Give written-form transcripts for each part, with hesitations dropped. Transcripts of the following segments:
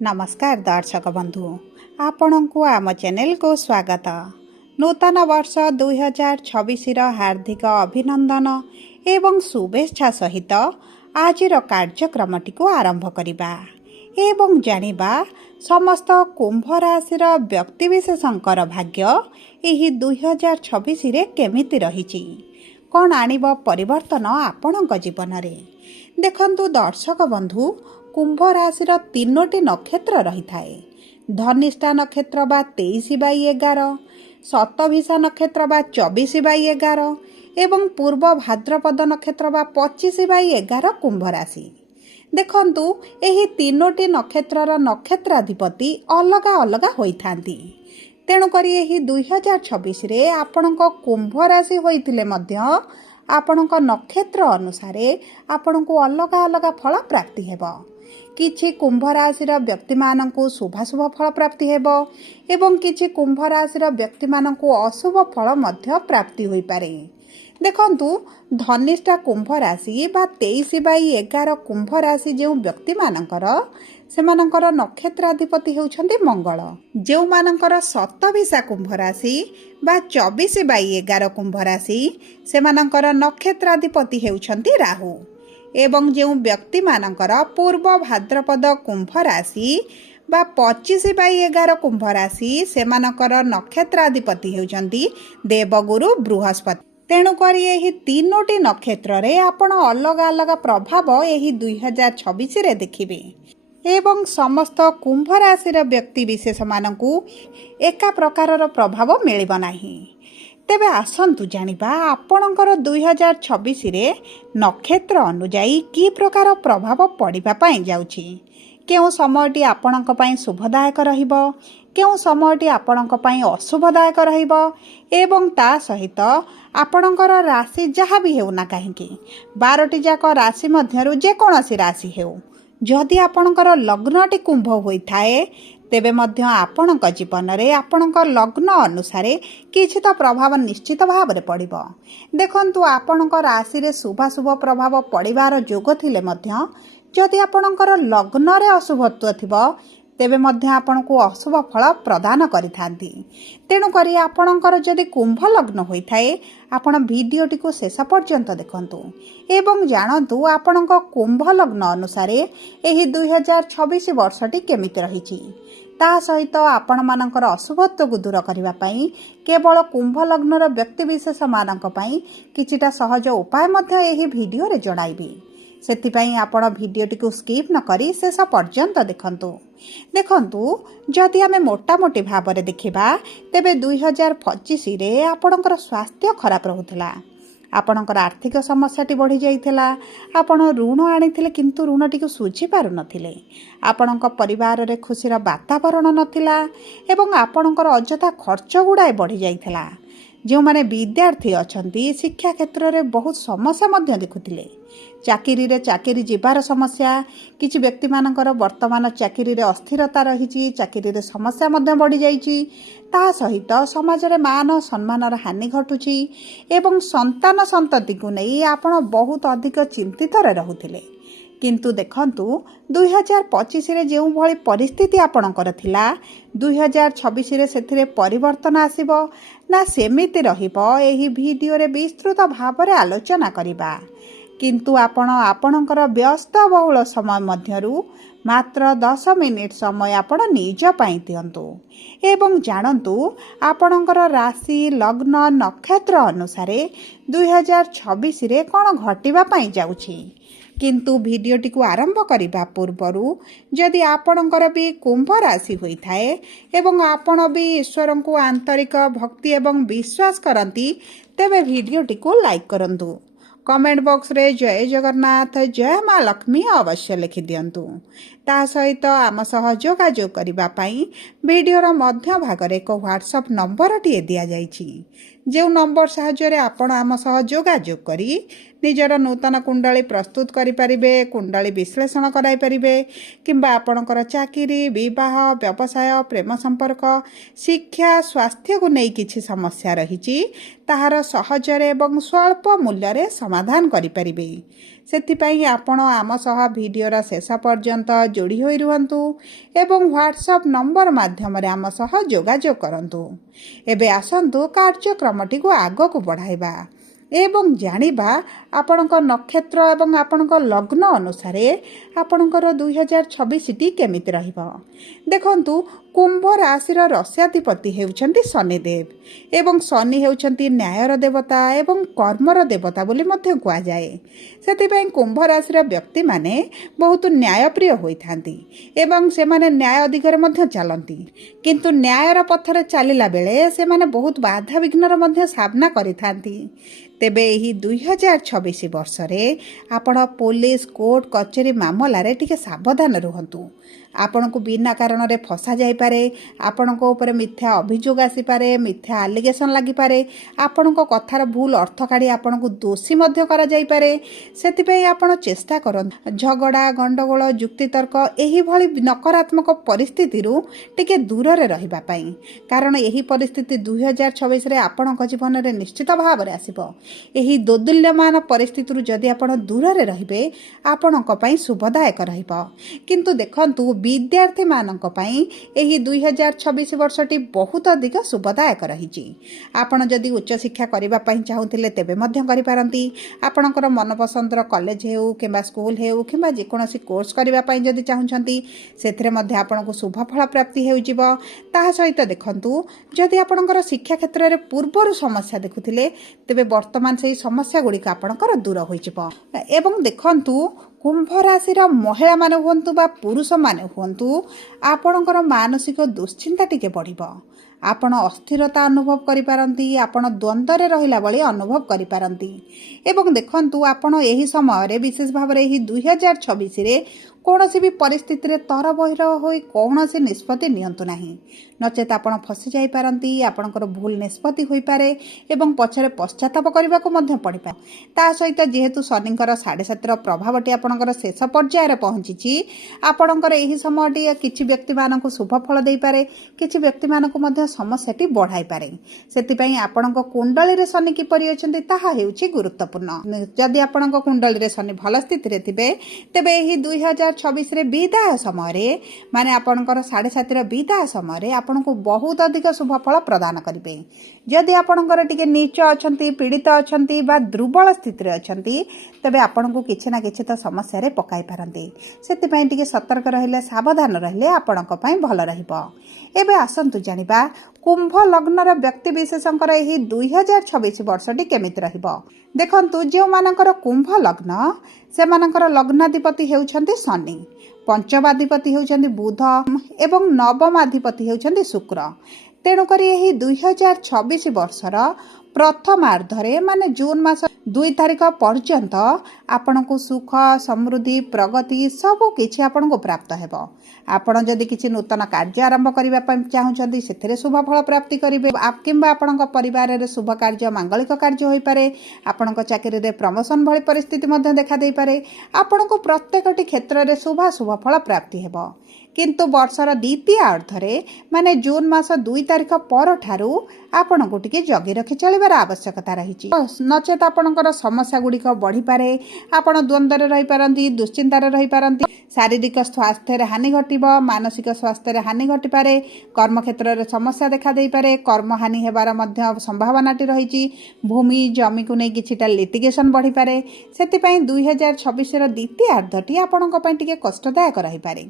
नमस्कार दर्शक बंधु आपण को आम चैनल को स्वागत। नूतन वर्ष 2026 हार्दिक अभिनंदन एवं शुभेच्छा सहित आज कार्यक्रम टी आरंभ करिबा एवं जानिबा समस्त कुंभ राशि व्यक्तिविशेषकर भाग्य एही 2026 रे केमिति रहिछि, कौन आणिब परिवर्तन आपणक जीवन रे। देखंतु दर्शक बंधु, कुंभ राशि तीनोटी नक्षत्र रही थाए। धनिष्ठा नक्षत्र बा 23/11, शतभिषा नक्षत्र बा 24/11 एवं पूर्व भाद्रपद नक्षत्र बा 25/11 कुंभ राशि। देखंतु एही तीनोटी नक्षत्रर नक्षत्राधिपति अलगा अलगा होइथांती। तेणुकरी एही 2026 रे आपणक कुंभ राशि होइतिले मध्य आपणक नक्षत्र अनुसारे आपणको अलगा अलगा फल प्राप्ति हेबो। किछि कुंभ राशिर व्यक्ति माननकु शुभाशुभ फल प्राप्ति हेबो एवं किछि कुंभ राशिर व्यक्ति माननकु अशुभ फल मध्य प्राप्ति होई पारे। देखंतु धनिष्ठा कुंभ राशि बा 23/11 कुंभ राशि जो व्यक्ति मानकर सेमानकर नक्षत्राधिपति हेउछन्ति मंगल। जो मानकर शतभिषा कुंभ राशि बा 24/11 कुंभ राशि सेमानकर नक्षत्राधिपति हेउछन्ति राहु एवं जो व्यक्ति मानकर पूर्व भाद्रपद कुंभ राशि बा 25/11 कुंभ राशि सेमानकर नक्षत्राधिपति हेउछन्ति देवगुरु बृहस्पति। तेणुकरी एही तीनोटी नक्षत्र रे आपण अलग अलग प्रभाव एही 2026 रे देखिबे एवं समस्त कुंभ राशि व्यक्ति विशेष मानकु एका प्रकारर प्रभाव मिलिब नाही। तेबे आसंतु जानिबा आपणकर 2026 रे नक्षत्र अनुजाई की प्रकार प्रभाव पड़िबा पई जाउछि। केउ समयटी आपणक पई शुभदायक रहिबो, केउ समयटी आपणक पई अशुभदायक रहिबो एवं ता सहित आपणकर राशि जहाँ भी हेउ ना काहेकि 12टी जाक राशि मध्यरु जे कोनोसी राशि हेउ, जदि आपणकर लग्नटी कुंभ होइथाए तेबे मध्य आपणक जीवन रे आपणक लग्न अनुसारे किछि तो प्रभाव निश्चित भाव रे पड़िबो। देखंतु आपणक राशि रे शुभाशुभ प्रभाव पड़िबार जोग थिले मध्य जदि आपणकर लग्न रे अशुभत्व थिबो तेबे मध्य आपणको अशुभ फल प्रदान करिथांती। तेणु करी आपणकर जदि कुंभ लग्न होइथाए आपण भिडियोटी को शेष पर्यंत देखंतु एवं जानतु आपणक कुंभ लग्न अनुसारे एही 2026 वर्षटी केमिति रहिछि। ता सहित आपण मानकर अशुभत्व को दूर करिबा पई केवल कुंभ लग्नर व्यक्ति विशेष मानक पई किछिटा सहज उपाय मध्य एही भिडियो रे जणाइबी। सेथिपाई आपण भिडियोटी को स्किप न करी शेष पर्यंत देखंतु जदि आमे मोटामोटी भाव में देखिबा तेबे 2025 रे आपणकर स्वास्थ्य खराब रहुतला, आपणकर आर्थिक समस्याटी बढ़ी जाइथिला, आपण ऋण आनिथिले किंतु ऋणटी को सुझी पारु नथिले, आपणक परिवार रे खुशीर वातावरण नथिला एवं आपणकर अजथा खर्च गुडाए बढ़ी जाइथिला। जो माने विद्यार्थी अछंती शिक्षा क्षेत्र रे बहुत समस्या मध्य देखुथिले। चाकरी जीवार समस्या, किछि व्यक्ति मानकर वर्तमान चाकरी रे अस्थिरता रहिछि, चाकरी रे समस्या मध्य बढ़ी जाइछि। ता सहित समाज रे मान सम्मान हानि घटुछि एवं संतान संतति को नहीं आपण बहुत अधिक चिंतित रे रहुथिले। किंतु देखंतु 2025 रे जेउ भली परिस्थिति आपणकर थिला 2026 रे सेथिरे परिवर्तन आसीबो ना सेमिति रहिबो एही भिडियो रे विस्तृत भाव रे आलोचना करिबा। किंतु आपणकर व्यस्त बहुल समय मध्यरु मात्र 10 मिनिट समय आपण निज पई दियंतु एवं जानंतु आपणकर राशि लग्न नक्षत्र अनुसारे 2026 रे कोन घटिबा पई जाउछि। किंतु भिडियोटी को आरंभ करिबा पूर्वरु जदि आपणकर भी कुंभ राशि होइथाए एवं आपण भी ईश्वर को आंतरिक भक्ति एवं विश्वास करंती तेबे भिडियोटी को लाइक करंतु। कमेंट बॉक्स रे जय जगन्नाथ जय माँ लक्ष्मी अवश्य लिखि दियंतु। ता सहित आम सह जोगाजोग करिबा पई भिडियोर मध्य भाग रे एक व्हाट्सएप नंबर टी दिया जाइछि। जो नंबर साहाय्य आपण आम सह जोगाजोग करी निजर नूतन कुंडली प्रस्तुत करि परिबे, कुंडली विश्लेषण कराई परिबे किंबा आपणकर चाकरी विवाह व्यवसाय प्रेम संपर्क शिक्षा स्वास्थ्य को नहीं किछि समस्या रहिछि ताहार सहजरे एवं स्वल्प मूल्य रे समाधान करि परिबे। ସେଥିପାଇଁ ଆପଣ ଆମ ସହ ଭିଡ଼ିଓର ଶେଷ ପର୍ଯ୍ୟନ୍ତ ଯୋଡ଼ି ହୋଇ ରୁହନ୍ତୁ ଏବଂ ହ୍ୱାଟ୍ସଆପ୍ ନମ୍ବର ମାଧ୍ୟମରେ ଆମ ସହ ଯୋଗାଯୋଗ କରନ୍ତୁ। ଏବେ ଆସନ୍ତୁ କାର୍ଯ୍ୟକ୍ରମଟିକୁ ଆଗକୁ ବଢ଼ାଇବା ଏବଂ ଜାଣିବା ଆପଣଙ୍କ ନକ୍ଷତ୍ର ଏବଂ ଆପଣଙ୍କ ଲଗ୍ନ ଅନୁସାରେ ଆପଣଙ୍କର 2026ଟି କେମିତି ରହିବ। ଦେଖନ୍ତୁ, କୁମ୍ଭ ରାଶିର ରସ୍ୟାଧିପତି ହେଉଛନ୍ତି ଶନିଦେବ ଏବଂ ଶନି ହେଉଛନ୍ତି ନ୍ୟାୟର ଦେବତା ଏବଂ କର୍ମର ଦେବତା ବୋଲି ମଧ୍ୟ କୁହାଯାଏ। ସେଥିପାଇଁ କୁମ୍ଭ ରାଶିର ବ୍ୟକ୍ତିମାନେ ବହୁତ ନ୍ୟାୟପ୍ରିୟ ହୋଇଥାନ୍ତି ଏବଂ ସେମାନେ ନ୍ୟାୟ ଦିଗରେ ମଧ୍ୟ ଚାଲନ୍ତି। କିନ୍ତୁ ନ୍ୟାୟର ପଥରେ ଚାଲିଲା ବେଳେ ସେମାନେ ବହୁତ ବାଧାବିଘ୍ନର ମଧ୍ୟ ସାମ୍ନା କରିଥାନ୍ତି। ତେବେ ଏହି 2026 ବର୍ଷରେ ଆପଣ ପୋଲିସ, କୋର୍ଟ କଚେରୀ ମାମଲାରେ ଟିକେ ସାବଧାନ ରୁହନ୍ତୁ। ଆପଣଙ୍କୁ ବିନା କାରଣରେ ଫସା ଯାଇପାରେ, ଆପଣଙ୍କ ଉପରେ ମିଥ୍ୟା ଅଭିଯୋଗ ଆସିପାରେ, ମିଥ୍ୟା ଆଲିଗେସନ୍ ଲାଗିପାରେ, ଆପଣଙ୍କ କଥାର ଭୁଲ ଅର୍ଥ କାଢ଼ି ଆପଣଙ୍କୁ ଦୋଷୀ ମଧ୍ୟ କରାଯାଇପାରେ। ସେଥିପାଇଁ ଆପଣ ଚେଷ୍ଟା କରନ୍ତୁ ଝଗଡ଼ା, ଗଣ୍ଡଗୋଳ, ଯୁକ୍ତିତର୍କ ଏହିଭଳି ନକାରାତ୍ମକ ପରିସ୍ଥିତିରୁ ଟିକେ ଦୂରରେ ରହିବା ପାଇଁ। କାରଣ ଏହି ପରିସ୍ଥିତି 2026ରେ ଆପଣଙ୍କ ଜୀବନରେ ନିଶ୍ଚିତ ଭାବରେ ଆସିବ। ଏହି ଦୋଦୁଲ୍ୟମାନ ପରିସ୍ଥିତିରୁ ଯଦି ଆପଣ ଦୂରରେ ରହିବେ ଆପଣଙ୍କ ପାଇଁ ଶୁଭଦାୟକ ରହିବ। କିନ୍ତୁ ଦେଖନ୍ତୁ, ବିଦ୍ୟାର୍ଥୀମାନଙ୍କ ପାଇଁ ଏହି 2026 ବର୍ଷଟି ବହୁତ ଅଧିକ ଶୁଭଦାୟକ ରହିଛି। ଆପଣ ଯଦି ଉଚ୍ଚଶିକ୍ଷା କରିବା ପାଇଁ ଚାହୁଁଥିଲେ ତେବେ ମଧ୍ୟ କରିପାରନ୍ତି। ଆପଣଙ୍କର ମନପସନ୍ଦର କଲେଜ ହେଉ କିମ୍ବା ସ୍କୁଲ ହେଉ କିମ୍ବା ଯେକୌଣସି କୋର୍ସ କରିବା ପାଇଁ ଯଦି ଚାହୁଁଛନ୍ତି ସେଥିରେ ମଧ୍ୟ ଆପଣଙ୍କୁ ଶୁଭଫଳ ପ୍ରାପ୍ତି ହେଉଯିବ। ତାହା ସହିତ ଦେଖନ୍ତୁ, ଯଦି ଆପଣଙ୍କର ଶିକ୍ଷା କ୍ଷେତ୍ରରେ ପୂର୍ବରୁ ସମସ୍ୟା ଦେଖୁଥିଲେ ତେବେ ବର୍ତ୍ତମାନ ସେହି ସମସ୍ୟା ଗୁଡ଼ିକ ଆପଣଙ୍କର ଦୂର ହୋଇଯିବ। ଏବଂ ଦେଖନ୍ତୁ, କୁମ୍ଭ ରାଶିର ମହିଳାମାନେ ହୁଅନ୍ତୁ ବା ପୁରୁଷମାନେ ହୁଅନ୍ତୁ, ଆପଣଙ୍କର ମାନସିକ ଦୁଶ୍ଚିନ୍ତା ଟିକେ ବଢ଼ିବ। ଆପଣ ଅସ୍ଥିରତା ଅନୁଭବ କରିପାରନ୍ତି, ଆପଣ ଦ୍ୱନ୍ଦ୍ୱରେ ରହିଲା ଭଳି ଅନୁଭବ କରିପାରନ୍ତି। ଏବଂ ଦେଖନ୍ତୁ, ଆପଣ ଏହି ସମୟରେ ବିଶେଷ ଭାବରେ ଏହି 2026ରେ କୌଣସି ବି ପରିସ୍ଥିତିରେ ତରବର ହୋଇ କୌଣସି ନିଷ୍ପତ୍ତି ନିଅନ୍ତୁ ନାହିଁ, ନଚେତ୍ ଆପଣ ଫସି ଯାଇପାରନ୍ତି। ଆପଣଙ୍କର ଭୁଲ ନିଷ୍ପତ୍ତି ହୋଇପାରେ ଏବଂ ପଛରେ ପଶ୍ଚାତାପ କରିବାକୁ ମଧ୍ୟ ପଡ଼ିପାରେ। ତା ସହିତ ଯେହେତୁ ଶନିଙ୍କର 7.5ର ପ୍ରଭାବଟି ଆପଣଙ୍କର ଶେଷ ପର୍ଯ୍ୟାୟରେ ପହଞ୍ଚିଛି, ଆପଣଙ୍କର ଏହି ସମୟଟି କିଛି ବ୍ୟକ୍ତିମାନଙ୍କୁ ଶୁଭ ଫଳ ଦେଇପାରେ, କିଛି ବ୍ୟକ୍ତିମାନଙ୍କୁ ମଧ୍ୟ ସମସ୍ୟାଟି ବଢ଼ାଇପାରେ। ସେଥିପାଇଁ ଆପଣଙ୍କ କୁଣ୍ଡଳୀରେ ଶନି କିପରି ଅଛନ୍ତି ତାହା ହେଉଛି ଗୁରୁତ୍ୱପୂର୍ଣ୍ଣ। ଯଦି ଆପଣଙ୍କ କୁଣ୍ଡଳୀରେ ଶନି ଭଲ ସ୍ଥିତିରେ ଥିବେ ତେବେ ଏହି 2026ରେ ବିଦାୟ ସମୟରେ, ମାନେ ଆପଣଙ୍କର 7.5ର ବିଦାୟ ସମୟରେ ଆପଣଙ୍କୁ ବହୁତ ଅଧିକ ଶୁଭ ଫଳ ପ୍ରଦାନ କରିବେ। ଯଦି ଆପଣଙ୍କର ଟିକେ ନୀଚ ଅଛନ୍ତି, ପୀଡ଼ିତ ଅଛନ୍ତି ବା ଦୁର୍ବଳ ସ୍ଥିତିରେ ଅଛନ୍ତି ତେବେ ଆପଣଙ୍କୁ କିଛି ନା କିଛି ତ ସମସ୍ୟାରେ ପକାଇ ପାରନ୍ତି। ସେଥିପାଇଁ ଟିକେ ସତର୍କ ରହିଲେ, ସାବଧାନ ରହିଲେ ଆପଣଙ୍କ ପାଇଁ ଭଲ ରହିବ। ଏବେ ଆସନ୍ତୁ ଜାଣିବା କୁମ୍ଭ ଲଗ୍ନର ବ୍ୟକ୍ତିବିଶେଷଙ୍କର ଏହି 2026 ବର୍ଷଟି କେମିତି ରହିବ। ଦେଖନ୍ତୁ, ଯେଉଁମାନଙ୍କର କୁମ୍ଭ ଲଗ୍ନ ସେମାନଙ୍କର ଲଗ୍ନାଧିପତି ହେଉଛନ୍ତି ଶନି, ପଞ୍ଚମାଧିପତି ହେଉଛନ୍ତି ବୁଧ ଏବଂ ନବମାଧିପତି ହେଉଛନ୍ତି ଶୁକ୍ର। ତେଣୁକରି ଏହି 2026 ବର୍ଷର ପ୍ରଥମାର୍ଦ୍ଧରେ, ମାନେ ଜୁନ୍ ମାସ 2 ତାରିଖ ପର୍ଯ୍ୟନ୍ତ ଆପଣଙ୍କୁ ସୁଖ, ସମୃଦ୍ଧି, ପ୍ରଗତି ସବୁ କିଛି ଆପଣଙ୍କୁ ପ୍ରାପ୍ତ ହେବ। ଆପଣ ଯଦି କିଛି ନୂତନ କାର୍ଯ୍ୟ ଆରମ୍ଭ କରିବା ପାଇଁ ଚାହୁଁଛନ୍ତି ସେଥିରେ ଶୁଭ ଫଳ ପ୍ରାପ୍ତି କରିବେ, କିମ୍ବା ଆପଣଙ୍କ ପରିବାରରେ ଶୁଭ କାର୍ଯ୍ୟ, ମାଙ୍ଗଳିକ କାର୍ଯ୍ୟ ହୋଇପାରେ। ଆପଣଙ୍କ ଚାକିରିରେ ପ୍ରମୋସନ୍ ଭଳି ପରିସ୍ଥିତି ମଧ୍ୟ ଦେଖାଦେଇପାରେ। ଆପଣଙ୍କୁ ପ୍ରତ୍ୟେକଟି କ୍ଷେତ୍ରରେ ଶୁଭ ଫଳ ପ୍ରାପ୍ତି ହେବ। କିନ୍ତୁ ବର୍ଷର ଦ୍ୱିତୀୟ ଅର୍ଦ୍ଧରେ, ମାନେ ଜୁନ୍ ମାସ 2 ତାରିଖ ପରଠାରୁ ଆପଣଙ୍କୁ ଟିକେ ଜଗି ରଖି ଚଳିବାର ଆବଶ୍ୟକତା ରହିଛି, ନଚେତ୍ ଆପଣଙ୍କର ସମସ୍ୟା ଗୁଡ଼ିକ ବଢ଼ିପାରେ। ଆପଣ ଦ୍ୱନ୍ଦ୍ୱରେ ରହିପାରନ୍ତି, ଦୁଶ୍ଚିନ୍ତାରେ ରହିପାରନ୍ତି। ଶାରୀରିକ ସ୍ୱାସ୍ଥ୍ୟରେ ହାନି ଘଟିବ, ମାନସିକ ସ୍ୱାସ୍ଥ୍ୟରେ ହାନି ଘଟିପାରେ, କର୍ମକ୍ଷେତ୍ରରେ ସମସ୍ୟା ଦେଖାଦେଇପାରେ, କର୍ମହାନି ହେବାର ମଧ୍ୟ ସମ୍ଭାବନାଟି ରହିଛି। ଭୂମି ଜମିକୁ ନେଇ କିଛିଟା ଲିଟିଗେସନ୍ ବଢ଼ିପାରେ। ସେଥିପାଇଁ 2026ର ଦ୍ୱିତୀୟ ଅର୍ଦ୍ଧଟି ଆପଣଙ୍କ ପାଇଁ ଟିକେ କଷ୍ଟଦାୟକ ରହିପାରେ।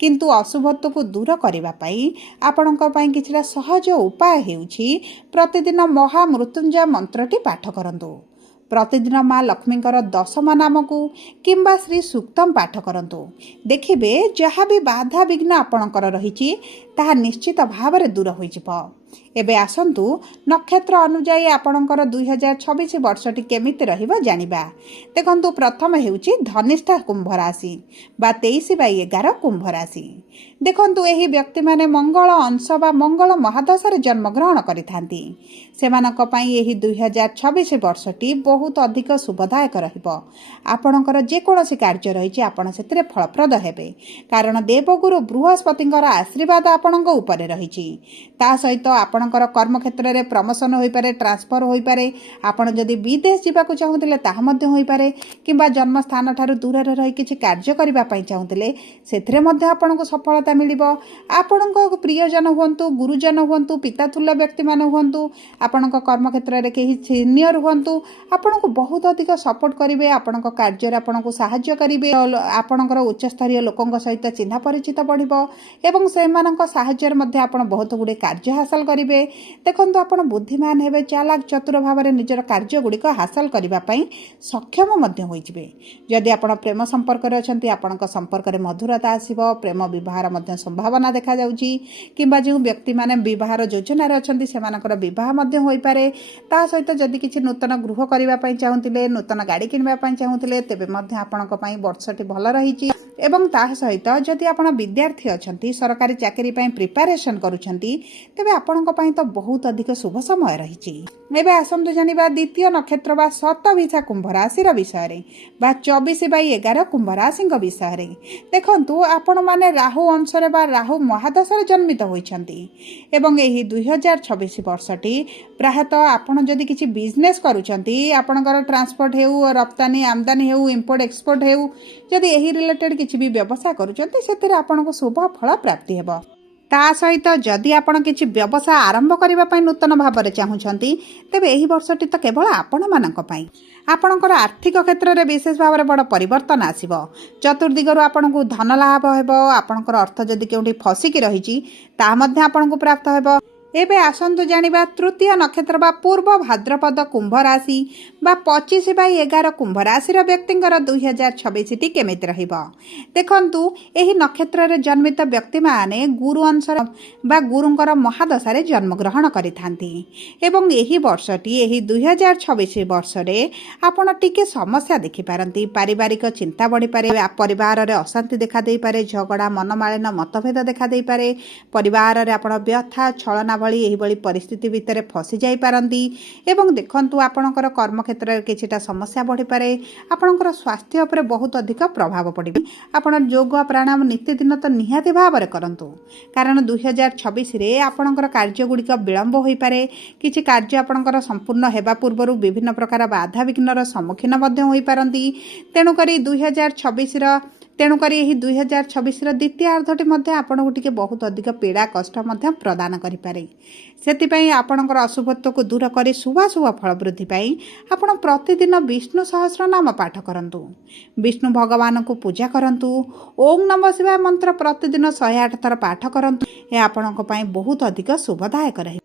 କିନ୍ତୁ ଅଶୁଭତ୍ୱକୁ ଦୂର କରିବା ପାଇଁ ଆପଣଙ୍କ ପାଇଁ କିଛିଟା ସହଜ ଉପାୟ ହେଉଛି, ପ୍ରତିଦିନ ମହାମୃତ୍ୟୁଞ୍ଜୟ ମନ୍ତ୍ରଟି ପାଠ କରନ୍ତୁ। ପ୍ରତିଦିନ ମା ଲକ୍ଷ୍ମୀଙ୍କର 10 ନାମକୁ କିମ୍ବା ଶ୍ରୀ ସୂକ୍ତମ୍ ପାଠ କରନ୍ତୁ। ଦେଖିବେ ଯାହା ବି ବାଧାବିଘ୍ନ ଆପଣଙ୍କର ରହିଛି ତାହା ନିଶ୍ଚିତ ଭାବରେ ଦୂର ହୋଇଯିବ। ଏବେ ଆସନ୍ତୁ ନକ୍ଷତ୍ର ଅନୁଯାୟୀ ଆପଣଙ୍କର 2026 ବର୍ଷଟି କେମିତି ରହିବ ଜାଣିବା। ଦେଖନ୍ତୁ, ପ୍ରଥମ ହେଉଛି ଧନିଷ୍ଠା କୁମ୍ଭ ରାଶି ବା 23/11 କୁମ୍ଭ ରାଶି। ଦେଖନ୍ତୁ, ଏହି ବ୍ୟକ୍ତିମାନେ ମଙ୍ଗଳ ଅଂଶ ବା ମଙ୍ଗଳ ମହାଦଶାରେ ଜନ୍ମଗ୍ରହଣ କରିଥାନ୍ତି। ସେମାନଙ୍କ ପାଇଁ ଏହି 2026 ବର୍ଷଟି ବହୁତ ଅଧିକ ଶୁଭଦାୟକ ରହିବ। ଆପଣଙ୍କର ଯେକୌଣସି କାର୍ଯ୍ୟ ରହିଛି ଆପଣ ସେଥିରେ ଫଳପ୍ରଦ ହେବେ, କାରଣ ଦେବଗୁରୁ ବୃହସ୍ପତିଙ୍କର ଆଶୀର୍ବାଦ ଆପଣଙ୍କ ଉପରେ ରହିଛି। ତା ସହିତ ଆପଣ आपणकर कर्मक्षेत्र में प्रमोशन हो पारे, ट्रांसफर हो पारे। आपण जदि विदेश जावाक चाहूले ताहा मध्य हो पारे, किंबा जन्मस्थान ठारू दूर रही किसी कार्य करने चाहूले से आपको सफलता मिल। आपण प्रियजन हूँ, गुरुजन हूँ, पितातुल्य व्यक्ति मान हूँ, आपण कर्मक्षेत्र में कहीं सीनियर हूँ, आपण को बहुत अधिक सपोर्ट करेंगे। आपण कार्य आपन को साहाय्य करेंगे। आपणकर उच्चस्तरीय लोकों सहित चिन्ह परिचित बढ़िबो एवं से साहाय्य आपण बहुत गुड़े कार्य हासिल करेंगे। देखो आप बुद्धिमान हेबे, चालाक चतुर भाव में निजर कार्य गुड़िक हासिल करने सक्षम होइजिबे। जदि आपण प्रेम संपर्क रे अछंती, आपणक संपर्क में मधुरता आसीबो, प्रेम विवाहर मध्य संभावना देखा जाउची, किंबा जो व्यक्ति माने विवाहर योजना रे अछंती सेमानकर विवाह मध्य होई पारे। ता सहित जदि किछि नूतन गृह करबा पई चाहुतिले, नूतन गाड़ी किनबा पई चाहुतिले, तेबे मध्य आपणक पई वर्षटी भल रहिची। एवं ता सहित जदि आपण विद्यार्थी अछंती, सरकारी चाकरी पई प्रिपरेशन करूछंती, तेबे आपणक पई तो बहुत अधिक शुभ समय रहिची। एबे आसंतु जानिबा द्वितीय नक्षत्र बा शतभिषा कुंभ राशि विषय रे, बा 24/11 कुंभ राशि विषय रे। देखंतु आपण माने राहु अंशरे बा राहु महादशा जन्मित होइछंती एवं एही 2026 वर्षटी प्रायतः आपण जदि किछि बिजनेस करूछंती, आपणकर ट्रांसपोर्ट हेउ, रप्तानी आमदानी हेउ, इंपोर्ट एक्सपोर्ट हेउ, जदि एही रिलेटेड किछि भी व्यवसाय करूछंती सेतिरे आपणको शुभ फल प्राप्ति हेबो। ता सहित जदि आपण किछि व्यवसाय आरंभ करबा पई नूतन भाव में चाहूछंती, तेबे एही वर्षटी तो केवल आपण मानक पई। आपणकर आर्थिक क्षेत्र में विशेष भाव में बड़ परिवर्तन आसीबो। चतुर्दिगरु आपणको धन लाभ हेबो। आपणकर अर्थ जदि केउठी फसिकी रहिची ता मध्ये आपणको प्राप्त हेबो। एबे आसंतु जानिबा तृतीय नक्षत्र बा पूर्व भाद्रपद कुंभ राशि बा 25/11 कुंभ राशि व्यक्तिंकर 2026 टी केमिति रहिबो। देखंतु एही नक्षत्र रे जन्मित व्यक्ति माने गुरु अंशर बा गुरुंकर महादशा रे जन्म ग्रहण करिथांती एवं एही वर्षटी एही 2026 वर्ष रे आपण टिके समस्या देखि पारंती। पारिवारिक चिंता बढ़ी पारे, परिवार रे अशांति देखा देई पारे, झगड़ा मनमालिन्य मतभेद देखा देई पारे, परिवार रे आपण व्यथा छलना भली एही भली परिस्थिति भितर फसी जाई पारंती। एवं देखंतु आपणकर कर्मक्षेत्र रे किछिटा समस्या बढ़ी पारे। आपणकर स्वास्थ्य उपर बहुत अधिक प्रभाव पड़िबे। आपण योग प्राणायाम नित्यदिन तो निहाती भाव में करंतु, कारण 2026 रे आपणकर कार्य गुड़िक विलंब होई पारे। किछि कार्य आपणकर संपूर्ण हेबा पूर्वरु विभिन्न प्रकार बाधा विघ्नर सम्मुखीन मध्य होई पारंती। तेणुकरी 2026 द्वितीय अर्धटी मध्य आपको टिके बहुत अधिक पीड़ा कष्ट मध्य प्रदान करें। से आपणकर अशुभत्व को दूर कर शुभाशुभ फल वृद्धि पाई आपण प्रतिदिन विष्णु सहस्र नाम पाठ करंतु, विष्णु भगवान को पूजा करंतु, ओम नमः शिवाय मंत्र प्रतिदिन 108 थर पाठ करंतु। यह आपणक पई बहुत अधिक शुभदायक रहे।